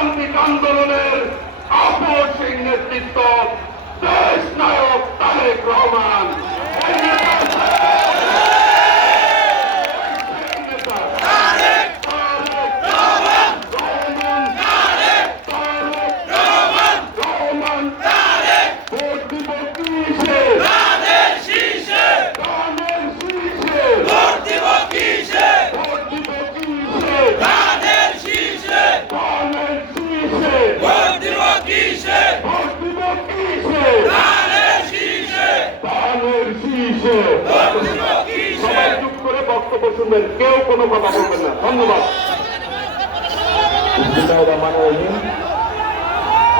গণতান্ত্রিক আন্দোলনের আপসীন নেতৃত্ব দেশ নায়ক তারেক রহমান। সবাই চুপ করে বক্তব্য শুনবেন, কেউ কোনো কথা বলবেন না। ধন্যবাদ।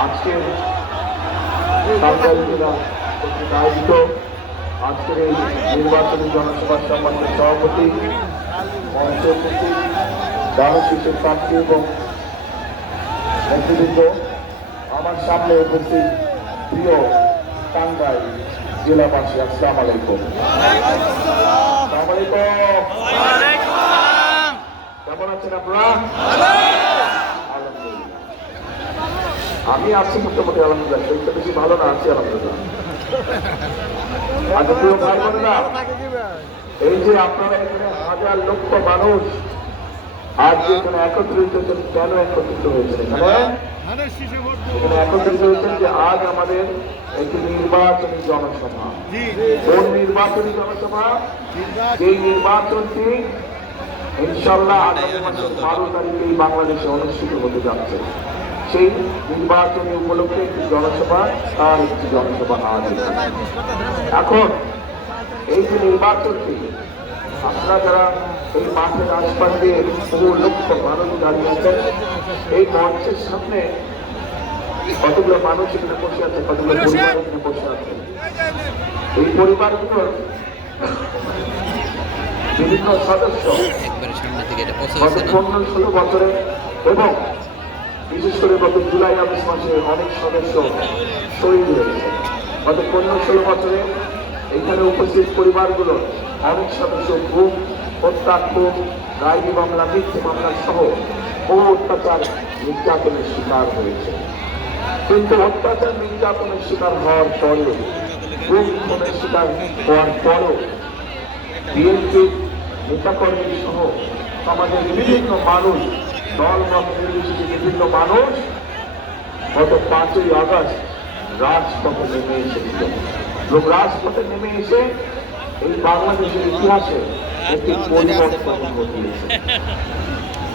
আজকের আয়োজিত আজকের এই নির্বাচনী জনসভার সম্মানিত সভাপতি, মঞ্চে উপস্থিত দানশীর্ষের প্রার্থী এবং নেতৃবৃন্দ, আমার সামনে উপস্থিত প্রিয় টাঙ্গাইল জেলাবাসী, আসসালাম আলাইকুম। কেমন আছেন আপনারা? আমি আছি মোটামুটি আলহামদুলিল্লাহ, সেইটা বেশি ভালো না, আছি আলহামদুলিল্লাহ। আচ্ছা প্রিয় ভাই বোনেরা, এই যে আপনারা এখানে হাজার লক্ষ মানুষ আজ এখানে একত্রিত হয়েছেন, কেন একত্রিত হয়েছেন? এখানে একত্রিত হয়েছেন যে আজ আমাদের একটি নির্বাচনী জনসভা। কোন নির্বাচনী জনসভা? যে নির্বাচনটি ইনশাল্লাহ আগামী মাসের 12 তারিখে বাংলাদেশে অনুষ্ঠিত হতে যাচ্ছে। সেই নির্বাচনী উপলক্ষে একটি জনসভা, তার একটি জনসভা আজ। এখন এই যে নির্বাচনটি, আপনারা যারা এই মাঠের আশপাশ দিয়ে বহু লক্ষ মানুষ দাঁড়িয়ে আছেন, এই মঞ্চের সামনে কতগুলো মানুষ এখানে বসে আছে, কতগুলো পরিবার এখানে বসে আছে। এই পরিবারগুলোর বিভিন্ন সদস্য গত 15-16 বছরে এবং বিশেষ করে গত জুলাই আগস্ট মাসে অনেক সদস্য শহীদ হয়েছে। গত 15-16 বছরে এখানে উপস্থিত পরিবারগুলোর অনেক সদস্য গুম, হত্যা, খুন, ডায়েরি মামলা, মিথ্যে মামলা সহ বহু অত্যাচার নির্যাতনের শিকার হয়েছে। কিন্তু অত্যাচার নির্যাতনের শিকার হওয়ার পরেও, গুম খুনের শিকার হওয়ার পরেও বিএনপি নেতাকর্মী সহ সমাজের বিভিন্ন মানুষ, দলমত নির্বিশেষে বিভিন্ন মানুষ গত 5ই আগস্ট রাজপথে নেমে এসেছিল এবং রাজপথে নেমে এসে এই বাংলাদেশের ইতিহাসে একটি পরিবর্তন ঘটিয়েছে।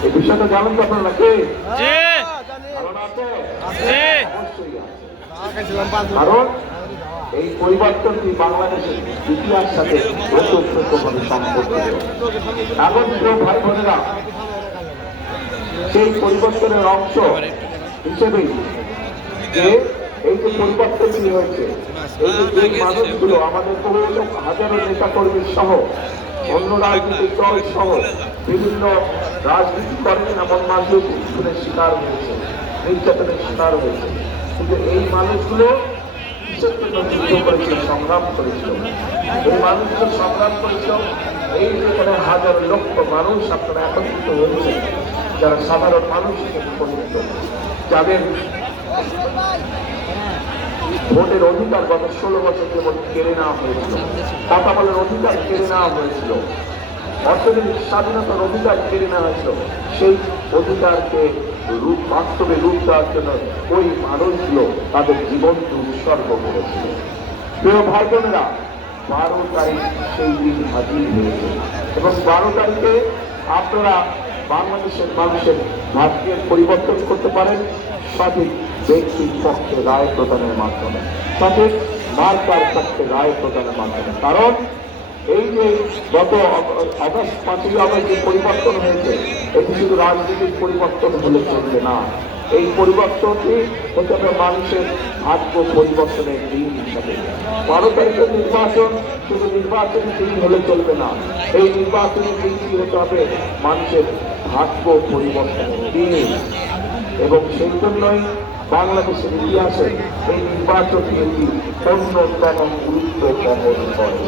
এই বিষয়টা জানেন তো আপনারা? কে কারণ আছে? অবশ্যই আছে। কারণ এই পরিবর্তনটি বাংলাদেশের ইতিহাস সাথে ওতপ্রোতভাবে সম্পর্কিত। এখন প্রিয় ভাই বোনেরা, সেই পরিবর্তনের অংশ হিসেবে যে এই যে পরিবর্তনটি হয়েছে, এই যে মানুষগুলো আমাদের বহু হাজারো নেতা কর্মী সহ অন্য রাজনৈতিক দল সহ বিভিন্ন রাজনীতি করেন এমন মানুষ খুনের শিকার হয়েছে, নির্যাতনের শিকার হয়েছে। কিন্তু এই মানুষগুলো সংগ্রাম করেছিল, এই মানুষগুলো সংগ্রাম করেছিল। এই যেখানে হাজার লক্ষ মানুষ আপনারা একত্রিত হয়েছে, যারা সাধারণ মানুষ হিসেবে পরিচিত, যাদের ভোটের অধিকার গত 16 বছর যেমন কেড়ে নেওয়া হয়েছিল, কথা বলার অধিকার কেড়ে নেওয়া হয়েছিল, অর্থনৈতিক স্বাধীনতার অধিকার কেড়ে নেওয়া হয়েছিল, সেই অধিকারকে বাস্তবে রূপ দেওয়ার জন্য ওই মানুষগুলো তাদের জীবনকে উৎসর্গ করেছিল। প্রিয় ভাই বোনেরা, 12 তারিখ সেই দিন হাজির হয়েছে এবং 12 তারিখে আপনারা বাংলাদেশের মানুষের ভাগ্যের পরিবর্তন করতে পারেন সঠিক ব্যক্তির পক্ষে রায় প্রদানের মাধ্যমে, সঠিক মার্কার পক্ষে রায় প্রদানের মাধ্যমে। কারণ এই যে গত আগস্ট 5ই আগস্ট যে পরিবর্তন হয়েছে, এটি শুধু রাজনীতির পরিবর্তন হলে চলবে না, এই পরিবর্তনটি হতে হবে মানুষের ভাগ্য পরিবর্তনের দিন হিসাবে। 12 তারিখের নির্বাচন শুধু নির্বাচনের দিন হলে চলবে না, এই নির্বাচনের দিনটি হতে হবে মানুষের ভাগ্য পরিবর্তনের দিন। এবং সেই জন্যই বাংলাদেশের ইতিহাসে এই নির্বাচনটি একটি অন্যতম গুরুত্ব বহন করে।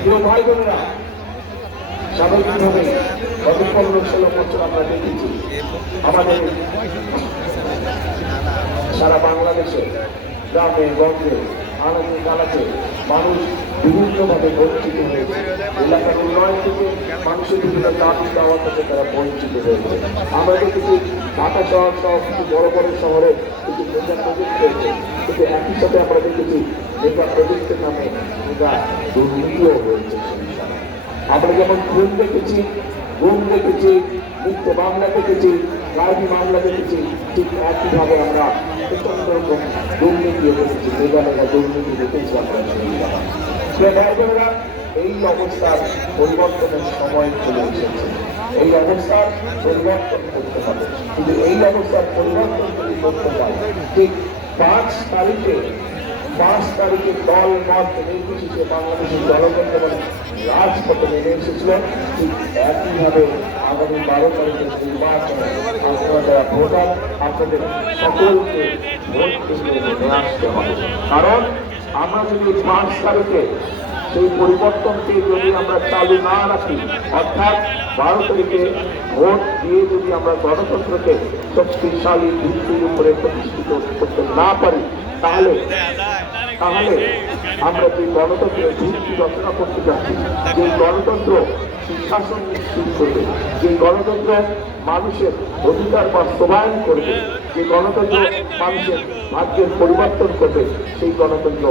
প্রিয় ভাই বোনেরা, স্বাভাবিকভাবে গত 15-16 বছর আমরা দেখেছি আমাদের সারা বাংলাদেশে গ্রামে গঞ্জে আনাচে কানাচে মানুষ বিভিন্নভাবে বঞ্চিত হয়েছে। এলাকার উন্নয়ন থেকে মানুষের বিভিন্ন দাবি দেওয়া থেকে তারা বঞ্চিত হয়েছে। আমরা দেখেছি ঢাকা শহর সহ কিছু বড় বড় শহরে কিছু মেগা প্রজেক্ট হয়েছে, কিন্তু একই সাথে আমরা দেখেছি মেগা প্রজেক্টের নামে মেগা দুর্নীতিও হয়েছে। আমরা যেমন খুন দেখেছি, গুম দেখেছি, মিথ্যে মামলা দেখেছি, রাজি মামলা দেখেছি, ঠিক একইভাবে আমরা প্রচন্ড রকম দুর্নীতিও দেখেছি, মেগা মেগা দুর্নীতি দেখেছি আমরা। এই অবস্থার পরিবর্তনের সময় চলে এসেছে। এই অবস্থার পরিবর্তন করতে হবে, কিন্তু এই অবস্থার পরিবর্তন যদি করতে পারে ঠিক 5 তারিখে দল মত নির্বিশেষে বাংলাদেশের জনগণ যেমন রাজপথে নেমে এসেছিল, ঠিক একইভাবে আগামী 12 তারিখের নির্বাচনে আপনারা যারা ভোটার আপনাদের সকলকে ভোট কেন্দ্রে নেমে আসতে হবে। কারণ আমরা যদি 5 তারিখে সেই পরিবর্তনকে যদি আমরা চালু না রাখি, অর্থাৎ 12 তারিখে ভোট দিয়ে যদি আমরা গণতন্ত্রকে শক্তিশালী ভিত্তির উপরে প্রতিষ্ঠিত করতে না পারি, তাহলে আমরা যে গণতন্ত্রের ভিত্তি রচনা করতে যাচ্ছি, যে গণতন্ত্র সুশাসন নিশ্চিত করবে, যে গণতন্ত্র মানুষের অধিকার বাস্তবায়ন করবে, যে গণতন্ত্র মানুষের ভাগ্যের পরিবর্তন করবে, সেই গণতন্ত্র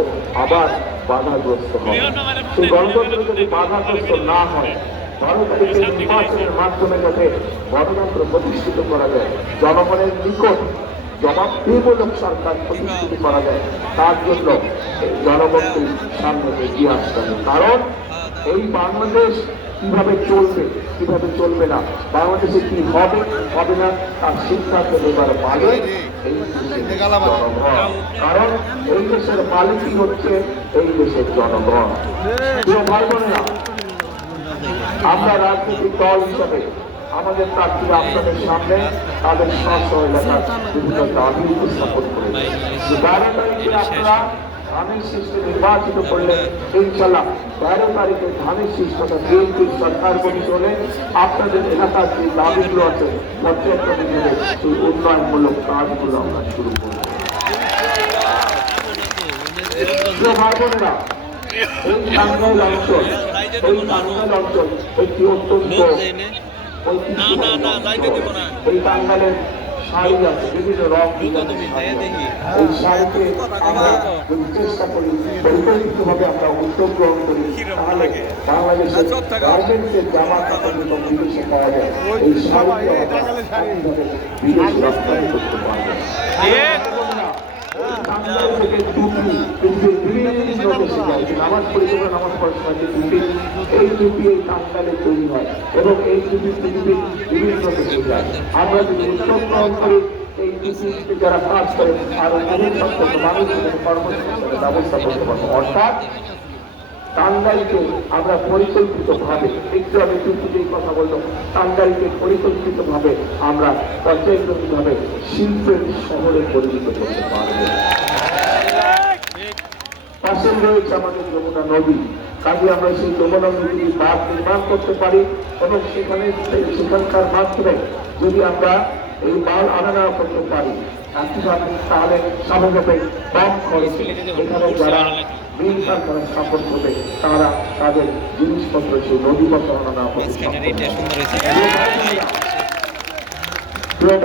আবার বাধাগ্রস্ত হবে। সেই গণতন্ত্র যদি বাধাগ্রস্ত না হয়, 12 তারিখে নির্বাচনের মাধ্যমে যাতে গণতন্ত্র প্রতিষ্ঠিত করা যায়, জনগণের নিকট জবাবদিহিমূলক সরকার প্রতিষ্ঠিত করা যায়, তার জন্য জনগণকে সামনে এগিয়ে আসতে হবে। কারণ এই বাংলাদেশ কিভাবে চলবে, কিভাবে চলবে না, বাংলাদেশে কি হবে হবে না তার সিদ্ধান্ত নেবার মালিক এই জনগণ। কারণ এই দেশের মালিকই হচ্ছে এই দেশের জনগণ। প্রিয় ভাই বোনেরা, আমরা রাজনৈতিক দল হিসাবে আমাদের প্রার্থীরা আপনাদের সামনে তাদের স্ব এলাকার বিভিন্ন দাবি উপস্থাপন করেছে। 12 তারিখে আপনারা ধানের শীর্ষে নির্বাচিত করলে ইনশাল্লাহ 13 তারিখে ধানের শীর্ষ তথা বিএনপির সরকার গঠিত হলে আপনাদের এলাকার যে দাবিগুলো আছে পর্যাপ্ত সেই উন্নয়নমূলক কাজগুলো আমরা শুরু করব। ভাই বোনেরা, এই টাঙ্গাইল অঞ্চল একটি অত্যন্ত এই টাঙ্গাইলের শাড়ি আছে, বিভিন্ন রং, এই শাড়িতে আমরা যদি চেষ্টা করি, পরিকল্পিতভাবে আমরা উদ্যোগ গ্রহণ করি, তাহলে বাংলাদেশের গার্মেন্টসের জামা কাপড় এবং বিদেশে পাওয়া যায়, এই শাড়িকে আমরা বিদেশে রপ্তানি করতে পারবো। টাঙ্গাইল থেকে টুপি বিভিন্ন দেশে যায়, নামাজ পরিচালনা নামাজ পড়াশোনা যে টুপি, এই টুপি এই টাঙ্গাইলে তৈরি হয় এবং এই টুপি পৃথিবীর বিভিন্ন দেশে যায়। আমরা যদি উদ্যোগ গ্রহণ করি, এই টুপিতে যারা কাজ করে আরো অনেক সংখ্যক মানুষ কর্মসংস্থানের ব্যবস্থা করতে পারবো। অর্থাৎ টাঙ্গাইলকে আমরা পরিকল্পিতভাবে, একটু আমি টুপিতেই কথা বললাম, টাঙ্গাইলকে পরিকল্পিতভাবে আমরা পর্যায়ক্রমিকভাবে শিল্পের শহরে পরিণত করতে পারবো। পাশে রয়েছে আমাদের যমুনা নদী, কাজে আমরা সেই যমুনা নদীর বাঁধ নির্মাণ করতে পারি এবং সেখানকার মাধ্যমে যদি আমরা এই বাঁধ আনা করতে পারি, তাহলে স্বাভাবিকভাবে কম খরচে এখানে যারা মিল কারখানা স্থাপন করবে তারা তাদের জিনিসপত্র সেই নদী পথে আনা করতে।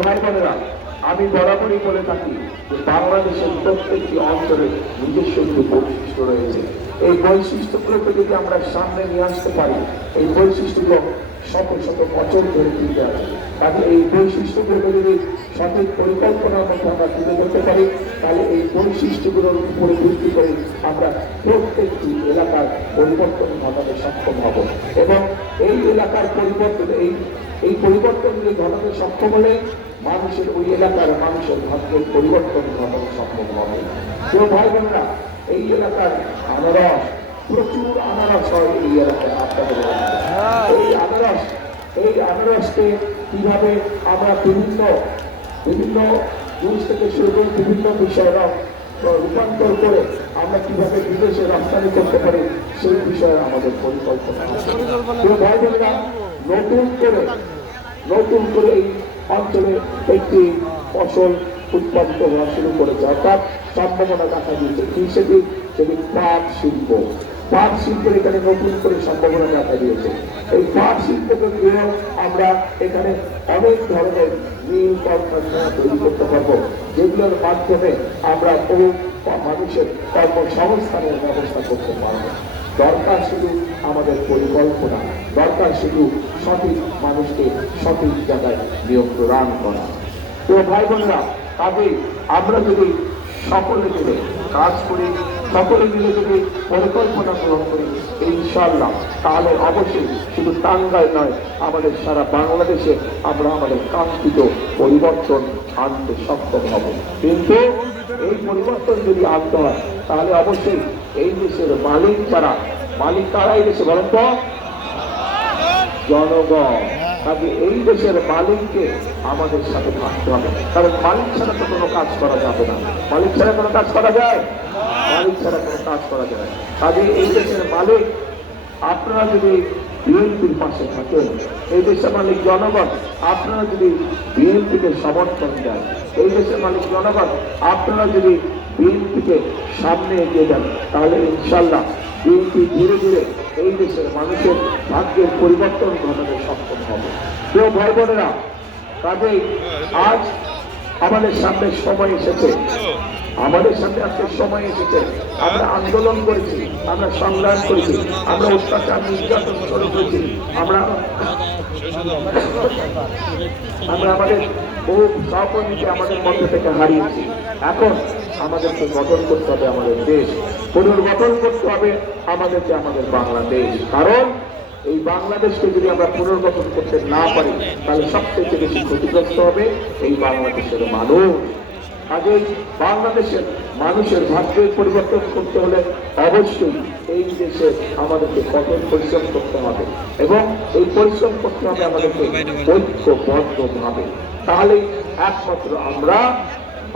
ভাই বোনেরা, আমি বরাবরই বলে থাকি যে বাংলাদেশের প্রত্যেকটি অঞ্চলের নিজস্ব একটি বৈশিষ্ট্য রয়েছে। এই বৈশিষ্ট্যগুলোকে যদি আমরা সামনে নিয়ে আসতে পারি, এই বৈশিষ্ট্যগুলো শত শত বছর ধরে টিকে আছে। কাজে এই বৈশিষ্ট্যগুলোকে যদি সঠিক পরিকল্পনার মধ্যে আমরা তুলে ধরতে পারি, তাহলে এই বৈশিষ্ট্যগুলোর উপরে ভিত্তি করে আমরা প্রত্যেকটি এলাকার পরিবর্তন ঘটাতে সক্ষম হব এবং এই এলাকার পরিবর্তন এই পরিবর্তনগুলি ঘটাতে সক্ষম হলে মানুষের ওই এলাকার মানুষের ভাগ্যের পরিবর্তন ঘটানো সম্ভব হবে। কেউ ভাই বোনেরা, এই এলাকার আনারস, প্রচুর আনারস হয় এই এলাকায়। আপনাদের এই আনারসকে কিভাবে আমরা বিভিন্ন জিনিস থেকে শুরু করে বিভিন্ন বিষয়ে রূপান্তর করে আমরা কিভাবে বিদেশে রপ্তানি করতে পারি, সেই বিষয়ে আমাদের পরিকল্পনা আছে। ভাই বোনেরা, নতুন করে এই অঞ্চলে একটি ফসল উৎপন্ন হওয়া শুরু করেছে, অর্থাৎ সম্ভাবনা দেখা দিয়েছে। কি সেটি? পাট শিল্প। পাট শিল্পের এখানে নতুন করে সম্ভাবনা দেখা দিয়েছে। এই পাট শিল্পকে দিয়ে আমরা এখানে অনেক ধরনের মিল কলকারখানা তৈরি করতে পারবো, যেগুলোর মাধ্যমে আমরা বহু মানুষের কর্মসংস্থানের ব্যবস্থা করতে পারবো। দরকার শুধু আমাদের পরিকল্পনা, দরকার শুধু সঠিক মানুষকে সঠিক জায়গায় নিয়োগ প্রদান করা। তো ভাই বোনেরা, কাজেই আমরা যদি সকলে মিলে কাজ করি, সকলে মিলে যদি পরিকল্পনা গ্রহণ করি ইনশাআল্লাহ, তাহলে অবশ্যই শুধু টাঙ্গাইল নয়, আমাদের সারা বাংলাদেশে আমরা আমাদের কাঙ্ক্ষিত পরিবর্তন আনতে সক্ষম হব। কিন্তু এই পরিবর্তন যদি আনতে হয়, তাহলে অবশ্যই এই দেশের মালিক যারা, মালিক কারা এই দেশে বলেন তো? জনগণ। কাজে এই দেশের মালিককে আমাদের সাথে থাকতে হবে, কারণ মালিক ছাড়া তো কোনো কাজ করা যাবে না। মালিক ছাড়া কোনো কাজ করা যায়? মালিক ছাড়া কোনো কাজ করা যায়। কাজে এই দেশের মালিক আপনারা যদি বিএনপির পাশে থাকেন, এই দেশের মালিক জনগণ আপনারা যদি বিএনপিকে সমর্থন দেন, এই দেশের মালিক জনগণ আপনারা যদি বিএনপিকে সামনে এগিয়ে দেন, তাহলে ইনশাল্লাহ বিএনপি ধীরে ধীরে এই দেশের মানুষের ভাগ্যের পরিবর্তন ঘটাতে সক্ষম হবে। প্রিয় ভাই বোনেরা, কাজেই আজ আমাদের সামনে সময় এসেছে, আমাদের সামনে আজকে সময় এসেছে। আমরা আন্দোলন করেছি, আমরা সংগ্রাম করেছি, আমরা অত্যাচার নির্যাতন করেছি, আমরা আমাদের বহু সহকর্মীকে আমাদের মধ্যে থেকে হারিয়েছি। এখন আমাদেরকে গঠন করতে হবে আমাদের দেশ, পুনর্গঠন করতে হবে আমাদেরকে আমাদের বাংলাদেশ। কারণ এই বাংলাদেশকে যদি আমরা পুনর্গঠন করতে না পারি, তাহলে সবচেয়ে বেশি ক্ষতিগ্রস্ত হবে এই বাংলাদেশের মানুষ। আগে বাংলাদেশের মানুষের ভাগ্যের পরিবর্তন করতে হলে অবশ্যই এই দেশে আমাদেরকে কঠোর পরিশ্রম করতে হবে, এবং এই পরিশ্রম করতে হবে আমাদেরকে ঐক্যবদ্ধভাবে। তাহলে একমাত্র আমরা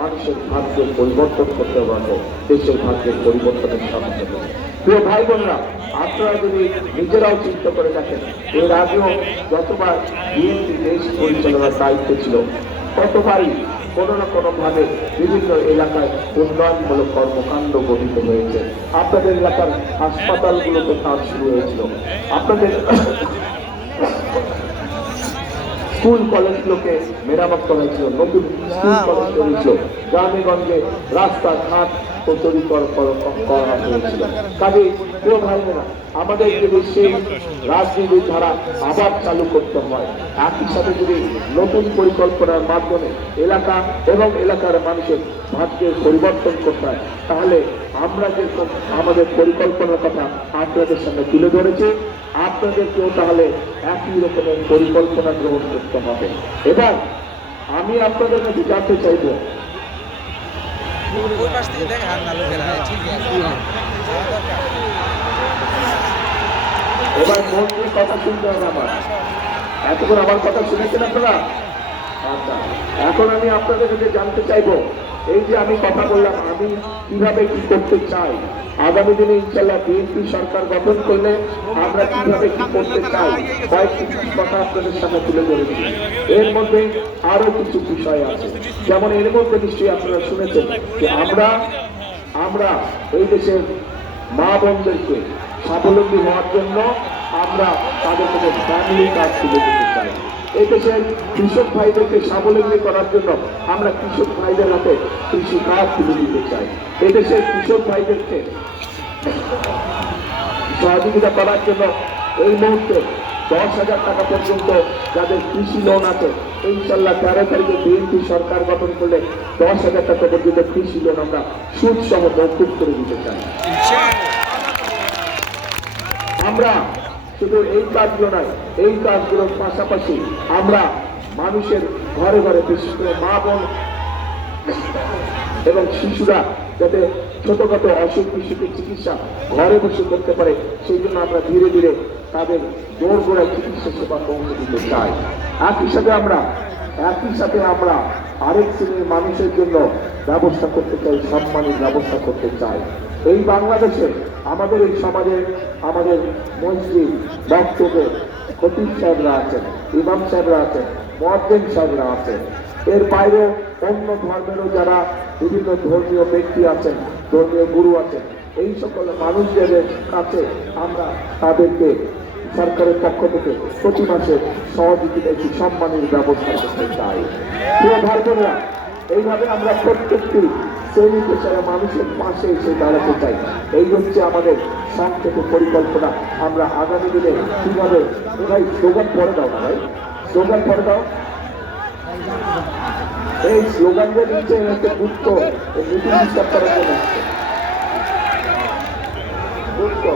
মানুষের ভাগ্যের পরিবর্তন করতে পারবো, দেশের ভাগ্যের পরিবর্তনের সাথে। প্রিয় ভাই বোনরা, আপনারা যদি নিজেরাও চিন্তা করে দেখেন, এর আগেও যতবার বিএনপি দেশ পরিচালনার দায়িত্ব ছিল, ততবারই কোনো না কোনো ভাবে বিভিন্ন এলাকায় উন্নয়নমূলক কর্মকাণ্ড গঠিত হয়েছে। আপনাদের এলাকার হাসপাতালগুলোতে কাজ শুরু হয়েছিল, আপনাদের স্কুল কলেজগুলোকে মেরামত করা হয়েছিল, নতুন স্কুল কলেজ হয়েছিল, গ্রামে গঞ্জে রাস্তাঘাট তৈরি করা হয়েছিল। কাজে প্রিয় ভাইরা, আমাদের যদি সেই রাজনীতির ধারা আবার চালু করতে হয়, একই সাথে যদি নতুন পরিকল্পনার মাধ্যমে এলাকা এবং এলাকার মানুষের ভাগ্যের পরিবর্তন করতে হয়, তাহলে আমরা যে আমাদের পরিকল্পনার কথা আপনাদের সামনে তুলে ধরেছি, আপনাদেরকেও তাহলে একই রকমের পরিকল্পনা গ্রহণ করতে হবে। এবার আমি আপনাদের কাছে জানতে চাইব, এবার মন্ত্রীর কথা শুনতে হবে আমার। এতক্ষণ আমার কথা শুনেছেন আপনারা? আচ্ছা, এখন আমি আপনাদের কাছে জানতে চাইবো, এই যে আমি কথা বললাম, আমি কিভাবে কি করতে চাই, আগামী দিনে ইনশাল্লাহ বিএনপি সরকার গঠন করলে আমরা কিভাবে কি করতে চাই, কয়েকটি কথা আপনাদের সামনে তুলে ধরেছি। এর মধ্যে আরো কিছু বিষয় আছে, যেমন এর মধ্যে নিশ্চয়ই আপনারা শুনেছেন যে আমরা এই দেশের মা বোনদেরকে স্বাবলম্বী হওয়ার জন্য আমরা তাদের মধ্যে ফ্যামিলি কার্ড তুলে দিতে চাই। এই দেশের কৃষক ভাইদেরকে স্বাবলম্বী করার জন্য আমরা কৃষক ভাইদের হাতে কৃষি কার্ড তুলে দিতে চাই। এই দেশের কৃষক ভাইদেরকে সহযোগিতা করার জন্য এই মুহূর্তে 10,000 টাকা পর্যন্ত যাদের কৃষি লোন আছে, ইনশাল্লাহ 13 তারিখে বিএনপি সরকার গঠন করলে 10,000 টাকা পর্যন্ত কৃষি লোন আমরা সুদ সহ মৌকুফ করে দিতে চাই। আমরা শুধু এই কাজগুলো নয়, এই কাজগুলোর পাশাপাশি আমরা মানুষের ঘরে ঘরে, বিশেষ করে মা বোন এবং শিশুরা যাতে ছোটখাটো অসুখ বিসুখের চিকিৎসা ঘরে বসে করতে পারে, সেই জন্য আমরা ধীরে ধীরে তাদের দোরগোড়ায় চিকিৎসা সেবা পৌঁছে দিতে চাই। একই সাথে আমরা আরেক শ্রেণীর মানুষের জন্য ব্যবস্থা করতে চাই, সম্মানের ব্যবস্থা করতে চাই। এই বাংলাদেশে আমাদের এই সমাজে আমাদের মসজিদ বক্তব্যে খতিব সাহেবরা আছেন, ইমাম সাহেবরা আছেন, মুয়াজ্জিন সাহেবরা আছেন, এর বাইরেও অন্য ধর্মেরও যারা বিভিন্ন ধর্মীয় ব্যক্তি আছেন, ধর্মীয় গুরু আছেন, এই সকল মানুষদের কাছে আমরা তাদেরকে সরকারের পক্ষ থেকে প্রতি মাসে সহযোগিতা একটি সম্মানের ব্যবস্থা করতে চাই। প্রিয় ভাই বোনেরা, এইভাবে আমরা প্রত্যেকটি শ্রেণী পেশার মানুষের পাশে এসে দাঁড়াতে চাই। এই হচ্ছে আমাদের সংক্ষেপ পরিকল্পনা। আমরা আগামী দিনে কিভাবে, ভাই স্লোগান পড়ে দাও না ভাই, স্লোগান পড়ে দাও। এই স্লোগানদের নিচে একটা গুরুত্ব মিটিং ডিস্টার্ব করার জন্য গুরুত্ব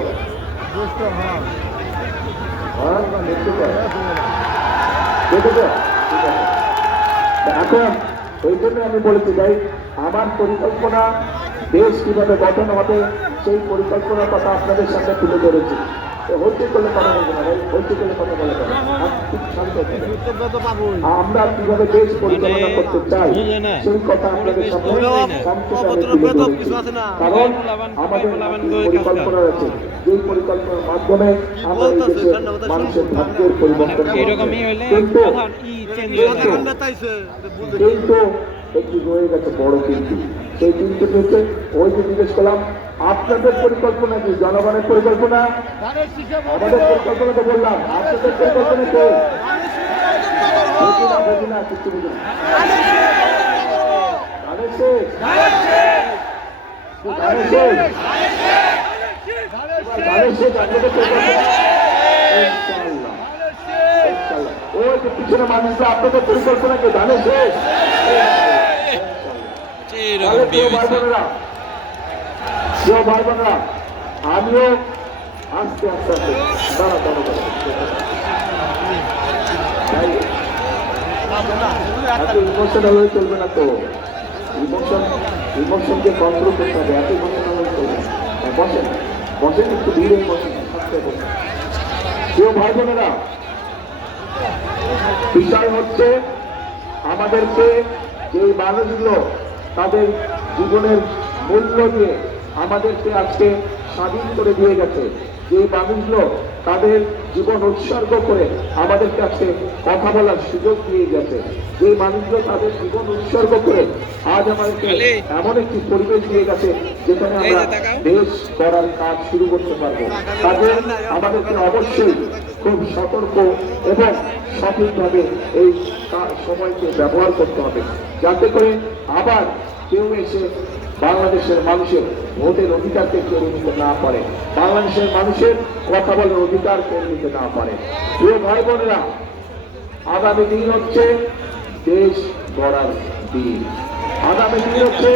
এখন এই জন্য আমি বলেছি ভাই, আমার পরিকল্পনা দেশ কিভাবে গঠন হবে সেই পরিকল্পনার কথা আপনাদের সামনে তুলে ধরেছি। হচ্ছে করলে কথা বলবো না ভাই, হচ্ছে করলে কথা বলে আমরা কিভাবে দেশ পরিচালনা করতে চাই সেই কথা আপনাদের সামনে কারণ আমাদের পরিকল্পনা আছে, যেই পরিকল্পনার মাধ্যমে আমরা এই দেশের মানুষের ভাগ্যের পরিবর্তন কিন্তু একটি রয়ে গেছে বড় কিন্তু, সেই কিন্তু হচ্ছে ওই যে জিজ্ঞেস করলাম আপনাদের পরিকল্পনা কি, জনগণের পরিকল্পনা? আমাদের পরিকল্পনা তো বললাম, আপনাদের পরিকল্পনা কে? বুঝি না কিছু বুঝি না। ওই যে পিছনে মানুষরা আপনাদের পরিকল্পনা কে ধানের শেষ? ভাই বোনেরা, আমিও আস্তে আস্তে আস্তে দাঁড়া ইমোশনাল হয়ে চলবে না তো, ইমোশনকে কন্ট্রোল করতে হবে, এত ইমোশনাল হয়ে চলবে না। বসেন বসেন, একটু ধীরে বসেন। প্রিয় ভাই বোনেরা, বিষয় হচ্ছে আমাদেরকে যে মানুষগুলো তাদের জীবনের মূল্য দিয়ে আমাদেরকে আজকে স্বাধীন করে দিয়ে গেছে, যে মানুষগুলো তাদের জীবন উৎসর্গ করে আমাদেরকে আজকে কথা বলার সুযোগ দিয়ে গেছে, যে মানুষগুলো তাদের জীবন উৎসর্গ করে আজ আমাদেরকে এমন একটি পরিবেশ দিয়ে গেছে যেখানে আমরা দেশ করার কাজ শুরু করতে পারবো, তাদের আমাদেরকে অবশ্যই খুব সতর্ক এবং সঠিকভাবে এই সময়কে ব্যবহার করতে হবে, যাতে করে আবার কেউ এসে বাংলাদেশের মানুষের ভোটের অধিকারকে কেড়ে নিতে না পারে, বাংলাদেশের মানুষের কথা বলার অধিকার কেড়ে নিতে না পারে। প্রিয় ভাই বোনেরা, আগামী দিন হচ্ছে দেশ গড়ার দিন, আগামী দিন হচ্ছে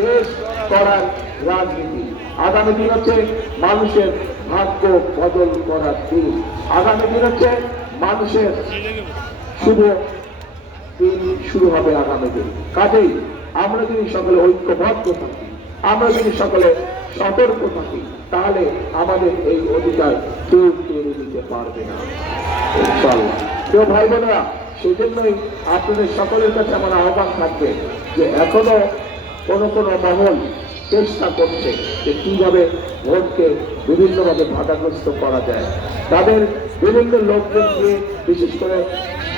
দেশ গড়ার রাজনীতি, আগামী দিন হচ্ছে মানুষের ভাগ্য বদল করার দিন, আগামী দিন হচ্ছে মানুষের শুভ দিন শুরু হবে আগামী দিন। কাজেই আমরা যদি সকলে ঐক্যবদ্ধ থাকি, আমরা যদি সকলে সতর্ক থাকি, তাহলে আমাদের এই অধিকার কেউ কেড়ে নিতে পারবে না ইনশাআল্লাহ। কেউ ভাই বোনেরা, সেই জন্যই আপনাদের সকলের কাছে আমার আহ্বান থাকবে যে এখনো কোনো মহল চেষ্টা করছে যে কিভাবে ভোটকে বিভিন্নভাবে বাধাগ্রস্ত করা যায়, তাদের বিভিন্ন লোকজন দিয়ে, বিশেষ করে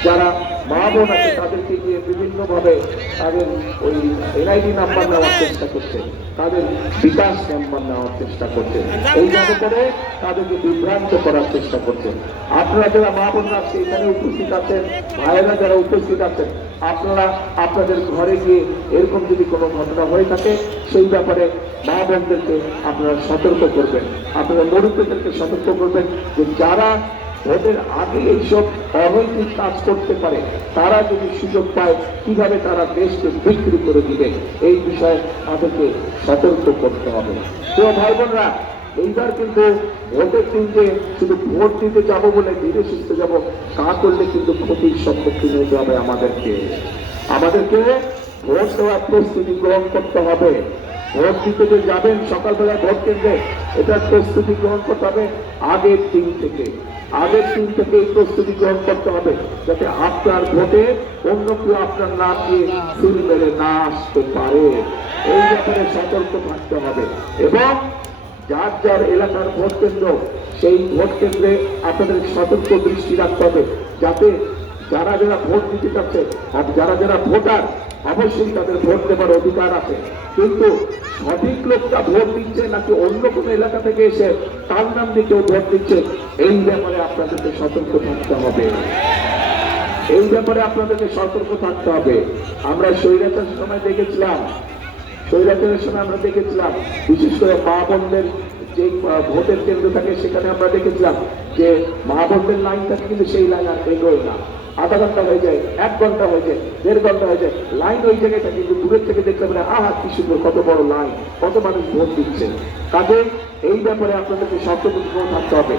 যারা মা বোন আছে তাদেরকে দিয়ে বিভিন্নভাবে তাদের ওই এনআইডি নাম্বার নেওয়ার চেষ্টা করছে, তাদের বিকাশ নাম্বার নেওয়ার চেষ্টা করছে, এইভাবে করে তাদেরকে বিভ্রান্ত করার চেষ্টা করছে। আপনারা যারা মা বোনরা আছে এখানে উপস্থিত আছেন, ভাইয়েরা যারা উপস্থিত আছেন, আপনারা আপনাদের ঘরে গিয়ে এরকম যদি কোনো ঘটনা হয়ে থাকে সেই ব্যাপারে মা বোনদেরকে আপনারা সতর্ক করবেন, আপনারা মুরব্বীদেরকে সতর্ক করবেন যে যারা ভোটের আগে এইসব অনৈতিক কাজ করতে পারে, তারা যদি সুযোগ পায় কিভাবে তারা দেশকে বিক্রি করে দিবে, এই বিষয়ে তাদেরকে সতর্ক করতে হবে। তো ভাই বোনরা, এইবার কিন্তু ভোটের দিনকে শুধু ভোট দিতে যাব বলে ধীরে সুস্থ যাব তা করলে কিন্তু ক্ষতির সম্মুখীন হতে হবে। আমাদেরকে ভোট দেওয়ার প্রস্তুতি গ্রহণ করতে হবে। ভোট দিতে যে যাবেন সকালবেলা ভোট কেন্দ্রে, এটার প্রস্তুতি গ্রহণ করতে হবে আগের দিন থেকে এই প্রস্তুতি গ্রহণ করতে হবে, যাতে আপনার ভোটে অন্য কেউ আপনার নাম দিয়ে সিল মেরে না আসতে পারে। এই ব্যাপারে সতর্ক থাকতে হবে এবং যার যার এলাকার ভোট কেন্দ্র, সেই ভোট কেন্দ্রে আপনাদের সতর্ক দৃষ্টি রাখতে হবে যাতে যারা যারা ভোট দিতে চাচ্ছে আর যারা যারা ভোটার অবশ্যই তাদের ভোট দেবার অধিকার আছে, কিন্তু সঠিক লোকটা ভোট দিচ্ছে নাকি অন্য কোনো এলাকা থেকে এসে তার নাম দিয়ে কেউ ভোট দিচ্ছে, এই ব্যাপারে আপনাদেরকে সতর্ক থাকতে হবে। এই ব্যাপারে আপনাদেরকে সতর্ক থাকতে হবে। আমরা স্বৈরাচারের সময় দেখেছিলাম, স্বৈরাচারের সময় আমরা দেখেছিলাম বিশেষ করে মা বোনদের যে ভোটের কেন্দ্র থাকে সেখানে আমরা দেখেছিলাম যে মা বোনদের লাইন থাকে, কিন্তু সেই লাইন আর এগোয় না। আধা ঘন্টা হয়ে যায়, 1 ঘন্টা হয়ে যায়, 1.5 ঘন্টা হয়ে যায়, লাইন ওই জায়গায় থাকে, কিন্তু দূরের থেকে দেখতে পারে আহা কি সুন্দর, কত বড় লাইন, কত মানুষ ভোট দিচ্ছে। কাজে এই ব্যাপারে আপনাদেরকে সতর্ক থাকতে হবে।